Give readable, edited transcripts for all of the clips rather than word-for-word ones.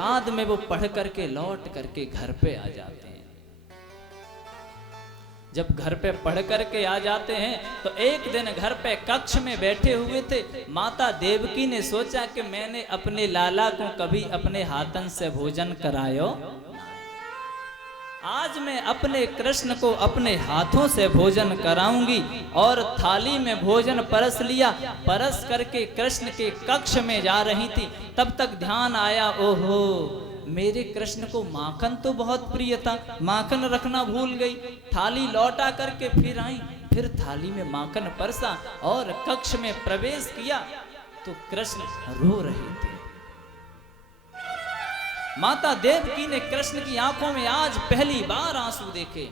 बाद में वो पढ़ करके लौट करके घर पे आ जाते हैं। जब घर पे पढ़ करके आ जाते हैं तो एक दिन घर पे कक्ष में बैठे हुए थे। माता देवकी ने सोचा कि मैंने अपने लाला को कभी अपने हाथन से भोजन करायो, आज मैं अपने कृष्ण को अपने हाथों से भोजन कराऊंगी। और थाली में भोजन परस लिया, परस करके कृष्ण के कक्ष में जा रही थी। तब तक ध्यान आया, ओहो मेरे कृष्ण को माखन तो बहुत प्रिय था, माखन रखना भूल गई। थाली लौटा करके फिर आई, फिर थाली में माखन परसा और कक्ष में प्रवेश किया तो कृष्ण रो रहे थे। माता देवकी ने कृष्ण की आंखों में आज पहली बार आंसू देखे।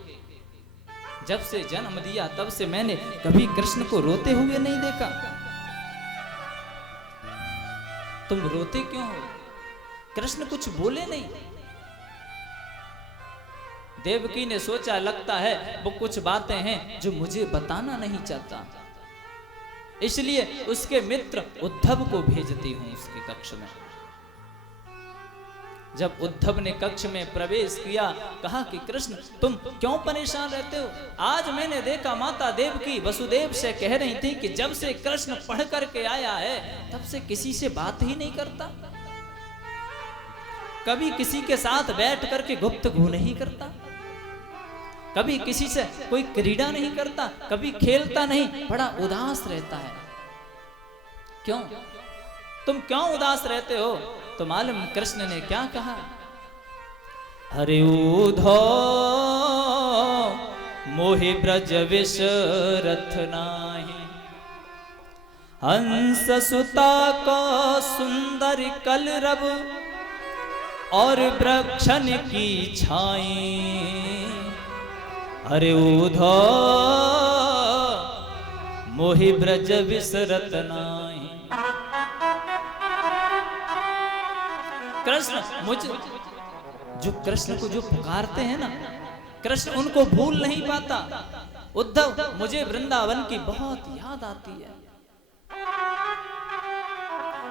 जब से जन्म दिया तब से मैंने कभी कृष्ण को रोते हुए नहीं देखा। तुम रोते क्यों हो? कृष्ण कुछ बोले नहीं। देवकी ने सोचा लगता है वो कुछ बातें हैं जो मुझे बताना नहीं चाहता, इसलिए उसके मित्र उद्धव को भेजती हूं उसके कक्ष में। जब उद्धव ने कक्ष में प्रवेश किया, कहा कि कृष्ण तुम क्यों परेशान रहते हो? आज मैंने देखा माता देवकी वसुदेव से कह रही थी कि जब से कृष्ण पढ़ करके आया है तब से किसी से बात ही नहीं करता, कभी किसी के साथ बैठ करके गुफ्तगू नहीं करता, कभी किसी से कोई क्रीड़ा नहीं करता, कभी खेलता नहीं, बड़ा उदास रहता है। क्यों? तुम क्यों उदास रहते हो? तो मालूम कृष्ण ने क्या कहा? हरे उधो मोहि ब्रज विशरथ नाही, हंस सुता को सुंदर कलरव और वृक्षन की छाई। हरे उधो मोहि ब्रज विसरत नाही। कृष्ण जो कृष्ण को जो पुकारते हैं ना, कृष्ण उनको भूल नहीं पाता। उद्धव मुझे वृंदावन की बहुत याद आती है।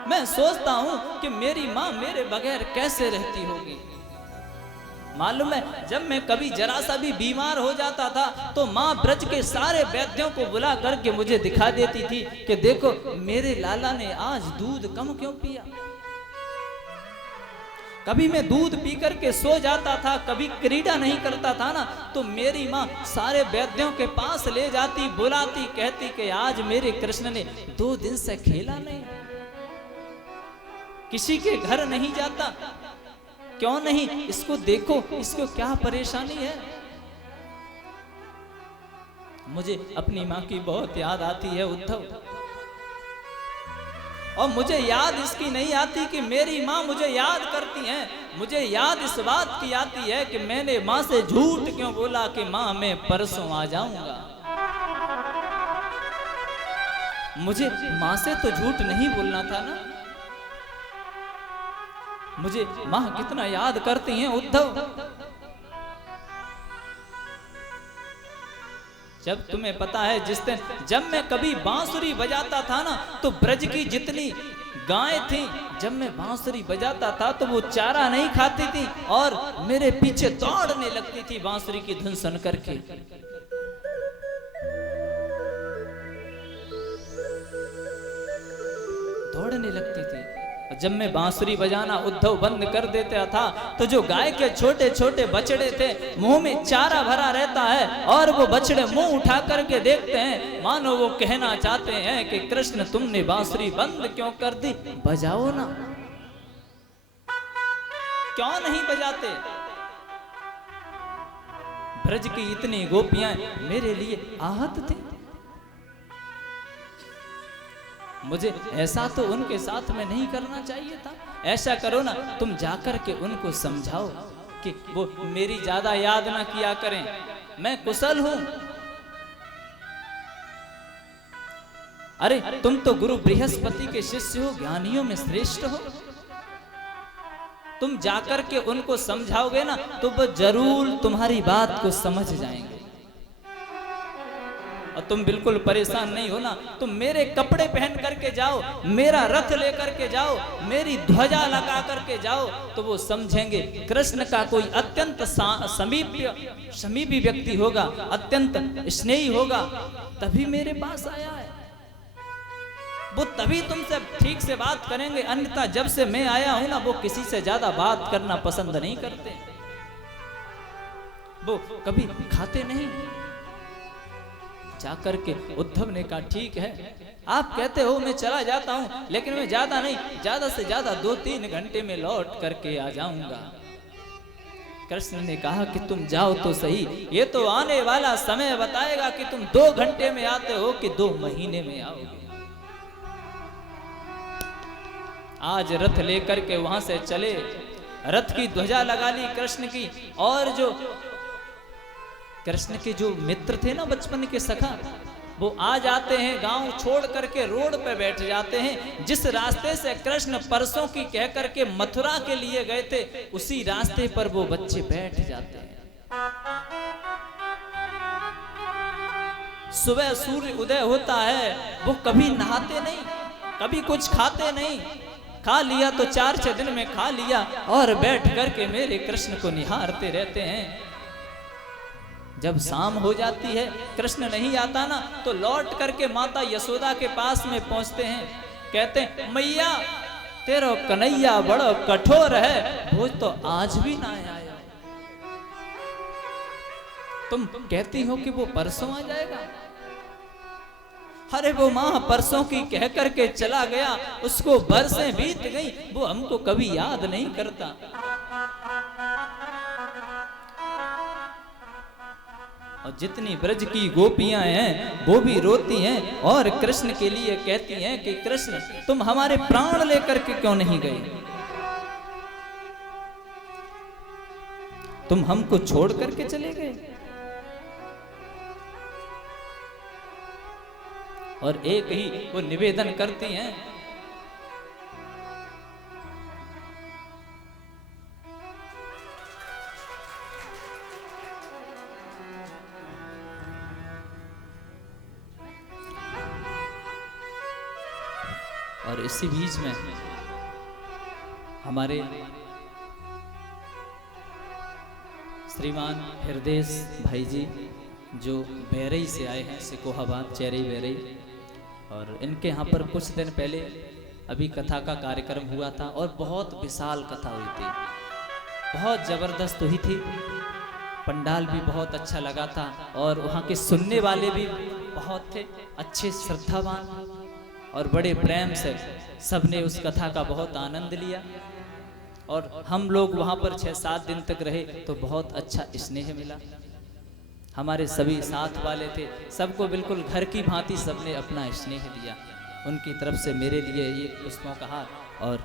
मैं सोचता हूं कि मेरी मां मेरे बगैर कैसे रहती होगी। मालूम है जब मैं कभी जरा सा भी बीमार हो जाता था तो मां ब्रज के सारे वैद्यों को बुला करके मुझे दिखा देती थी कि देखो मेरे लाला ने आज दूध कम क्यों पिया। कभी मैं दूध पी करके सो जाता था, कभी क्रीड़ा नहीं करता था ना, तो मेरी माँ सारे वैद्यों के पास ले जाती, बुलाती, कहती कि आज मेरे कृष्ण ने 2 दिन से खेला नहीं, किसी के घर नहीं जाता। क्यों नहीं? इसको देखो, इसको क्या परेशानी है। मुझे अपनी माँ की बहुत याद आती है उद्धव, और मुझे याद इसकी नहीं आती कि मेरी माँ मुझे याद करती हैं। मुझे याद इस बात की आती है कि मैंने माँ से झूठ क्यों बोला कि माँ मैं परसों आ जाऊंगा। मुझे माँ से तो झूठ नहीं बोलना था ना। मुझे माँ कितना याद करती हैं उद्धव। जब तुम्हें पता है जिस दिन जब मैं कभी बांसुरी बजाता था ना तो ब्रज की जितनी गायें थी, जब मैं बांसुरी बजाता था तो वो चारा नहीं खाती थी और मेरे पीछे दौड़ने लगती थी बांसुरी की धुन सुन करके। दौड़ने लगती थी। जब मैं बांसुरी बजाना उद्धव बंद कर देता था तो जो गाय के छोटे छोटे बछड़े थे मुंह में चारा भरा रहता है और वो बछड़े मुंह उठा करके देखते हैं मानो वो कहना चाहते हैं कि कृष्ण तुमने बांसुरी बंद क्यों कर दी, बजाओ ना। क्यों नहीं बजाते? ब्रज की इतनी गोपियां मेरे लिए आहत थी। मुझे ऐसा तो उनके साथ में नहीं करना चाहिए था। ऐसा करो ना, तुम जाकर के उनको समझाओ कि वो मेरी ज्यादा याद ना किया करें, मैं कुशल हूं। अरे तुम तो गुरु बृहस्पति के शिष्य हो, ज्ञानियों में श्रेष्ठ हो। तुम जाकर के उनको समझाओगे ना तो वो जरूर तुम्हारी बात को समझ जाएंगे। और तुम बिल्कुल परेशान नहीं हो ना, तुम मेरे कपड़े पहन करके जाओ, मेरा रथ लेकर के जाओ, मेरी ध्वजा लगा करके जाओ, तो वो समझेंगे कृष्ण का कोई अत्यंत समीपी व्यक्ति होगा, अत्यंत स्नेही होगा, तभी मेरे पास आया है। वो तभी तुमसे ठीक से बात करेंगे, अन्यथा जब से मैं आया हूं ना, वो किसी से ज्यादा बात करना पसंद नहीं करते, वो कभी खाते नहीं। जाकर के उद्धव ने कहा ठीक है, आप कहते हो मैं चला जाता हूं, लेकिन मैं ज्यादा नहीं, ज्यादा से ज्यादा 2-3 घंटे में लौट करके आ जाऊंगा। कृष्ण ने कहा कि तुम जाओ तो सही, ये तो आने वाला समय बताएगा कि तुम 2 घंटे में आते हो कि 2 महीने में आओगे। आज रथ लेकर के वहां से चले, रथ की ध्वजा लगा ली कृष्ण की, और जो कृष्ण के जो मित्र थे ना बचपन के सखा, वो आ जाते हैं, गांव छोड़ करके रोड पे बैठ जाते हैं। जिस रास्ते से कृष्ण परसों की कह करके मथुरा के लिए गए थे, उसी रास्ते पर वो बच्चे बैठ जाते हैं। सुबह सूर्य उदय होता है, वो कभी नहाते नहीं, कभी कुछ खाते नहीं, खा लिया तो 4-6 दिन में खा लिया, और बैठ करके मेरे कृष्ण को निहारते रहते हैं। जब शाम हो जाती है, कृष्ण नहीं आता ना, तो लौट करके माता यशोदा के पास में पहुंचते हैं, कहते हैं मैया तेरा कन्हैया बड़ा कठोर है, भोज तो आज भी ना आया, तुम कहती हो कि वो परसों आ जाएगा। अरे वो माँ परसों की कह करके चला गया, उसको बरसें बीत गई, वो हमको कभी याद नहीं करता। और जितनी ब्रज की गोपियां हैं वो भी रोती हैं और कृष्ण के लिए कहती हैं कि कृष्ण तुम हमारे प्राण लेकर के क्यों नहीं गए, तुम हमको छोड़ करके चले गए। और एक ही वो निवेदन करती हैं, और इसी बीच में हमारे श्रीमान हृदय भाई जी जो बैरई से आए हैं, सिकोहाबाद चेरी बैरई, और इनके यहाँ पर कुछ दिन पहले अभी कथा का कार्यक्रम हुआ था और बहुत विशाल कथा हुई थी, बहुत ज़बरदस्त हुई थी, पंडाल भी बहुत अच्छा लगा था और वहाँ के सुनने वाले भी बहुत थे अच्छे श्रद्धावान, और बड़े प्रेम से सबने उस कथा का बहुत आनंद लिया। और हम लोग वहाँ पर 6-7 दिन तक रहे तो बहुत अच्छा स्नेह मिला, हमारे सभी साथ वाले थे, सबको बिल्कुल घर की भांति सबने अपना स्नेह दिया। उनकी तरफ से मेरे लिए ये पुष्पों का हार और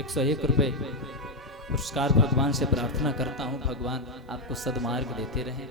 101 रुपये पुरस्कार भगवान से प्रार्थना करता हूँ, भगवान आपको सद्मार्ग देते रहें।